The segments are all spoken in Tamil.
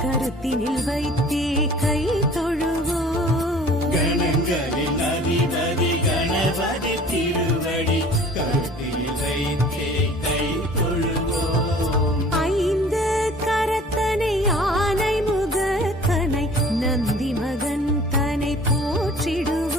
கரத்தினில் வைத்தே கை தொழுவோம். கணங்களின் அதிபதி கணபதி திருவடி கருத்தினில் வைத்தே கை தொழுவோம். ஐந்து கரத்தனை ஆனை முகத்தனை நந்தி மகன் தனை போற்றிடுவோம்.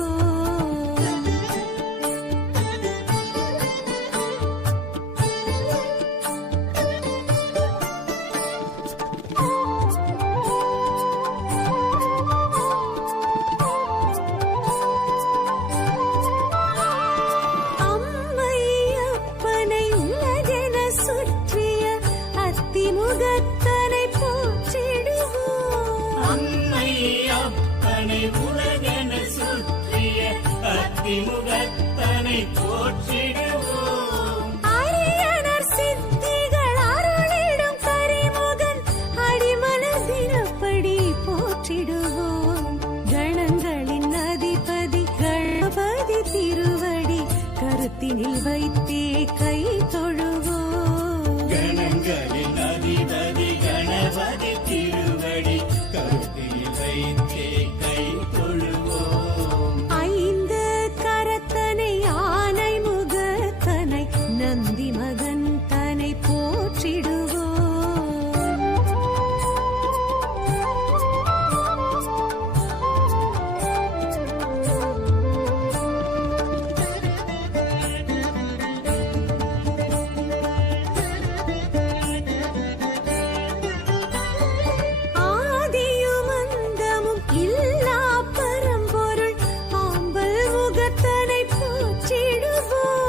முகத்தனை போற்றிடுவோம். அரியணர் சித்திகள் அருளிடும் கரிமுகன் அடிமலர் தினப்படி போற்றிடுவோம். கணங்களின் அதிபதி கணபதி திருவடி கருத்தினில் வைத்தே கை தொழுவோம். கணங்களின் அதிபதி கணபதி திருவடி கருத்தினில் வைத்தே கை தொழுவோம். நந்தி மகன் தனை போற்றிடுவோம். ஆதியும் அந்தமும் இல்லா பரம்பொருள் ஆம்பல் முகத்தனை போற்றிடுவோம்.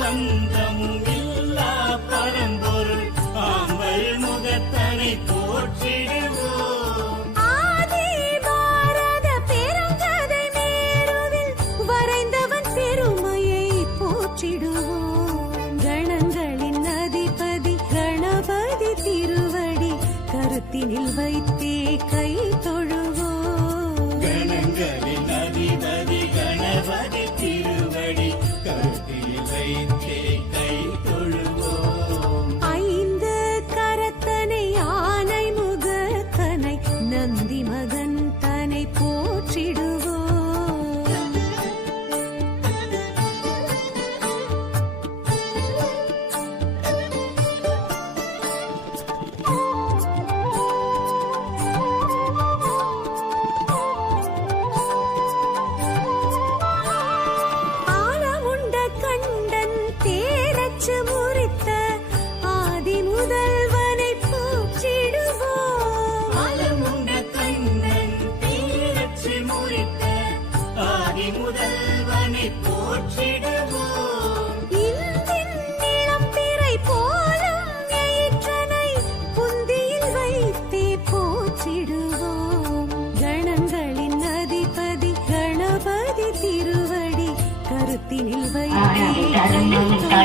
மந்தமும் இல்லா பரம்பொருள் ஆம்பல் முகத்தனை போற்றிடுவோம். ஆதி பாரத பெருங்கதை மேருவில் வரைந்தவன் பெருமையை போற்றிடுவோம். கணங்களின் அதிபதி கணபதி திருவடி கருத்தினில் வைத்தே கை தொழுவோம். கணங்களின் அதிபதி கணபதி திருவடி கருத்தில் வைத்தே கை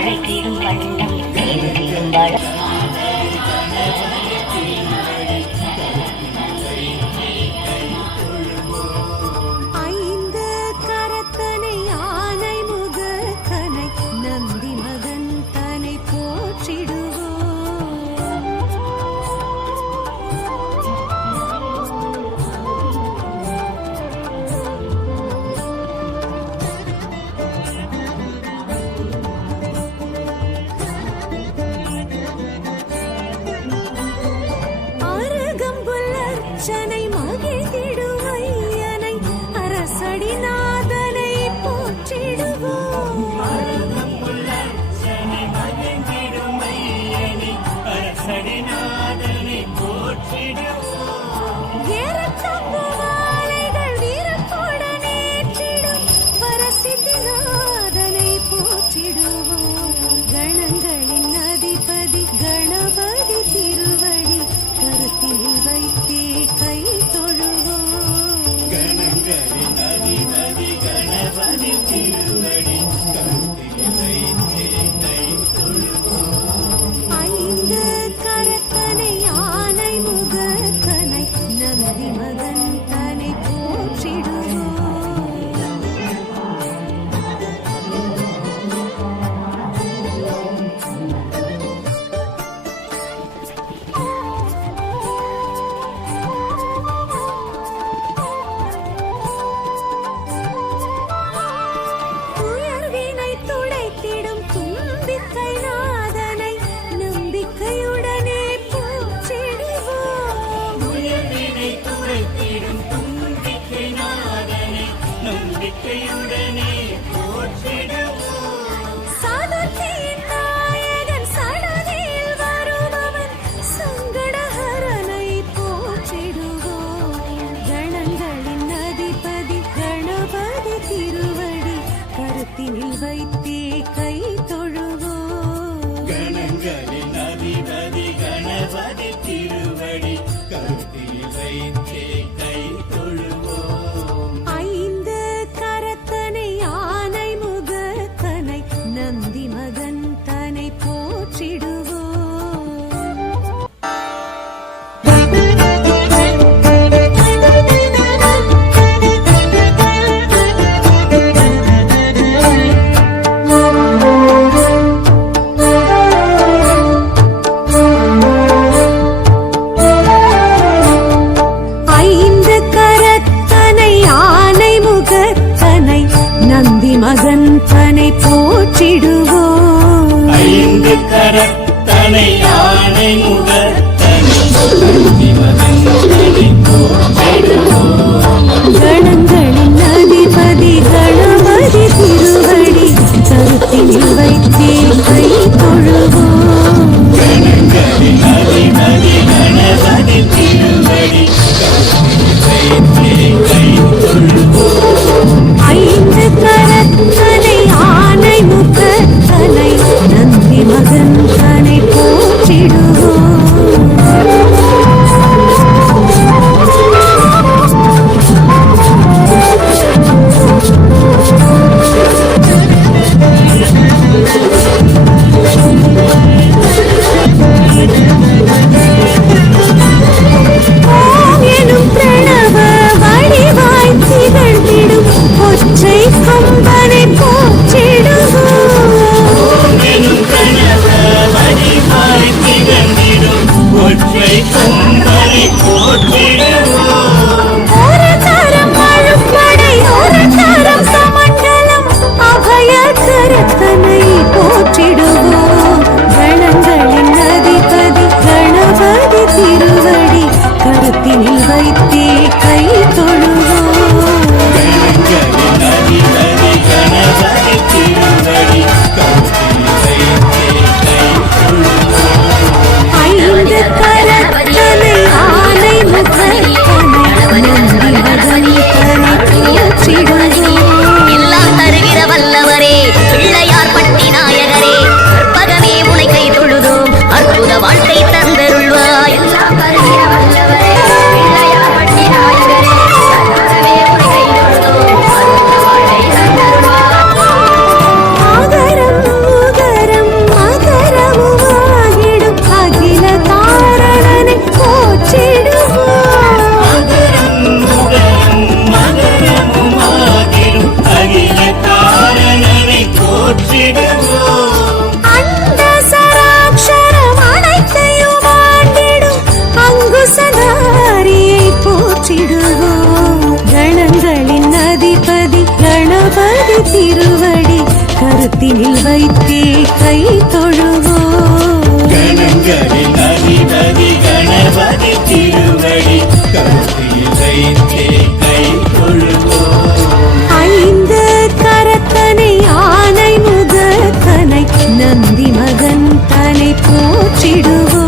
வாழ்க்கை தீரும் பண்டம் செய்து தீரும் வளம். ஐந்து கரத்தனை யானை முகத்தனை நந்தி மகன் தனை போற்றிடுவோம். அருகம்புல்லர்ச்சனை மகிழ்ந்திடுவையனை அரசடிநாதனை போற்றிடுவோம். அருகம்புல்லர்ச்சனை மகிழ்ந்திடும் மையனை அரசடிநாதனை போற்றிடுவோம். ஏறத்தம்பு மாலைகள் வீரத்துடனேற்றிடும் வரசித்திநாதனை போற்றிடுவோம். கணங்களின் அதிபதி கணபதி திருவடி கருத்தில் வைத்தே கை தொழுவோம். கணங்களின் அதிபதி கணபதி திருவடி கருத்தில் வைத்தே கை தொழுவோம். ஐந்து கரத்தனை யானை முகத்தனை நந்தி மகன் தனை போற்றிடுவோம். உயர்வினை துடைத்திடும் தும்பிக்கை நாதனை நம்பிக்கையுடனே போற்றிடுவோம். உயர்வினை துடைத்திடும் தும்பிக்கை நாதனை நம்பிக்கையுடனே போற்றிடுவோம். சதுர்த்தியின் நாயகன் சடதியில் வருபவன் சங்கடஹரனை போற்றிடுவோம். கணங்களின் அதிபதி கணபதி திருவடி கருத்தினில் வைத்தே கை தொழுவோம். கணங்களின் அதிபதி கணபதி திருவடி கருத்தில் வைத்தே கை தொழுவோம். ஐந்து கரத்தனை யானை முகத்தனை நந்தி மகன் தனை போற்றிடுவோம். ஐந்து கரத்தனை யானை முகத்தனை நந்தி மகன் தனை போற்றிடுவோம். ஐந்து கரத்தனை யானை முகத்தனை நந்தி மகன் தனை போற்றிடுவோம். கணங்களின் அதிபதி கணபதி திருவடி கருத்தினில் வைத்தே கை தொழுவோம். கணங்களின் அதிபதி கணபதி திருவடி கருத்தில் வைத்தே கை தொழுவோம். ஐந்து கரத்தனை யானை முகத்தனை நந்தி மகன் தனை போற்றிடுவோம். ஓம் எனும் பிரணவ வடிவாய் திகழ்ந்திடும் ஒற்றை கொம்பனை போற்றிடுவோம். எனும் கணவ வடிவாய் திகழ்ந்திடும் ஒற்றை கொம்பனை போற்றிடுவோம். ஒரு தரம் அழுப்படை ஒரு தரம் சமண்டலம் அபய கரத்தனை போற்றிடுவோம். கணங்களின் அதிபதி கணபதி திருவடி கருத்தினில் வைத்தே கை தொழுவோம். கணங்களின் அதிபதி கணபதி திருவடி கருத்தில் வைத்தே கை தொழுவோம். ஐந்து கரத்தனை ஆனை முகத்தனை நந்தி மகன் தனை போற்றிடுவோம். எல்லாம் தருகிற வல்லவரே பிள்ளையார் பட்டி நாயகரே கற்பகமே உனை கை தொழுதோம் அற்புத வாழ்க்கை தந்தருள்வாய். எல்லாம் தருகிற வல்லவரே பிள்ளையார் பட்டி நாயகரே கற்பகமே உனை கை தொழுதோம் அற்புத வாழ்க்கை தந்தருள்வாய். ஆகரம் உகரம் திருவடி கருத்தினில் வைத்தே கை தொழுவோம். கணங்களின் அதிபதி கணபதி திருவடி கருத்தில் வைத்தே கை தொழுவோம். ஐந்து கரத்தனை ஆனை முகத்தனை நந்தி மகன் தனை போற்றிடுவோம்.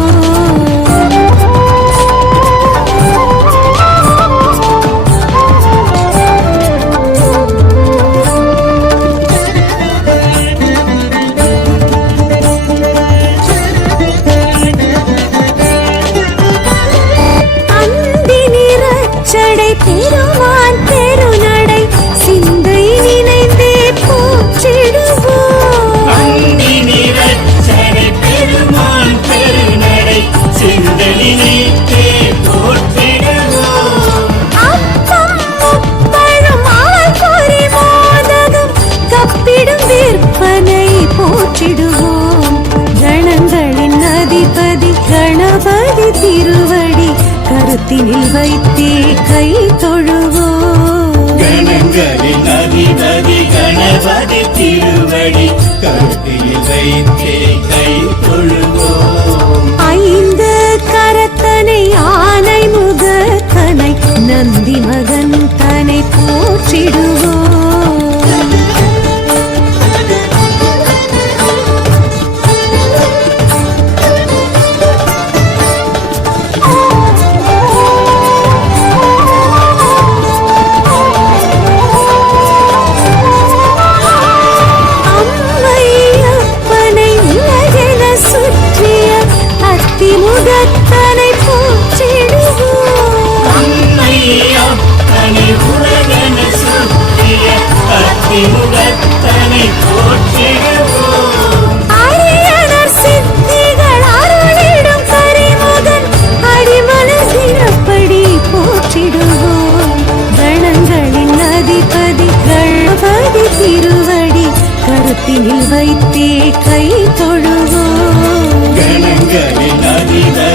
பெருமான் பெருநடை சிந்தை நினைந்தே போற்றிடுவோம். அந்தி நிறச்சடை பெருமான் பெருநடை சிந்தை நினைத்தே போற்றிடுவோம். அப்பம் முப்பழும் ஆள் பொறி மோதகம் கப்பிடும் விற்பனை போற்றிடுவோம். கணங்களின் அதிபதி கணபதி திருவடி கருத்தினில் வைத்தே கை தொழுவோம். கணங்களின் அதிபதி கணபதி திருவடி கருத்தில் வைத்தே கை தொழுவோம். ஐந்து கரத்தனை ஆனை முகத்தனை நந்தி மகன் தனை போற்றிடுவோம். முகத்தனை போற்றிடுவோம். அம்மையப்பனை உலகன சுற்றிய அத்திமுகத்தனை போற்றிடுவோம். அரியனர் சித்திகள் அருளிடும் கரிமுகன் அடிமலர் சிறப்படி போற்றிடுவோம். கணங்களின் அதிபதி கணபதி திருவடி கருத்தினில் வைத்தே கை தொழுவோம். கணங்களின் அதிபதி